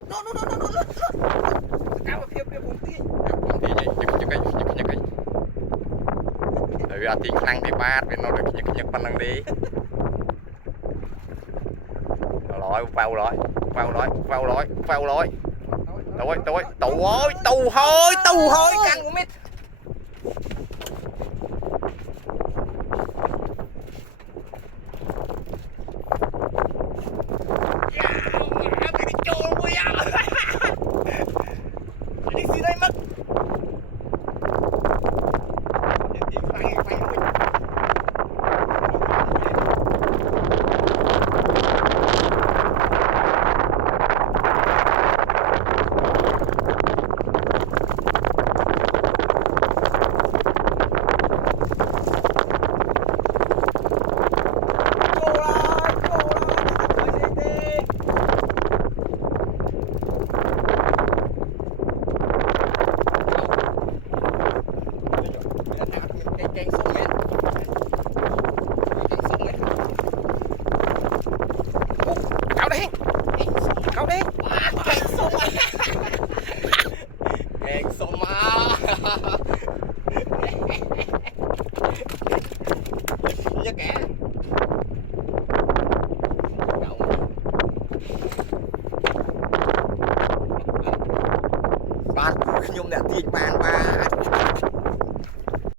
Cao mà phiêu bốn tí. Thì nhấc vì tí năng thì bát vì nó được nhấc phần năng đi rồi vào rồi tàu hôi căng của mít đi xí đây mấtខ្ញុំអ្នកទាញបាន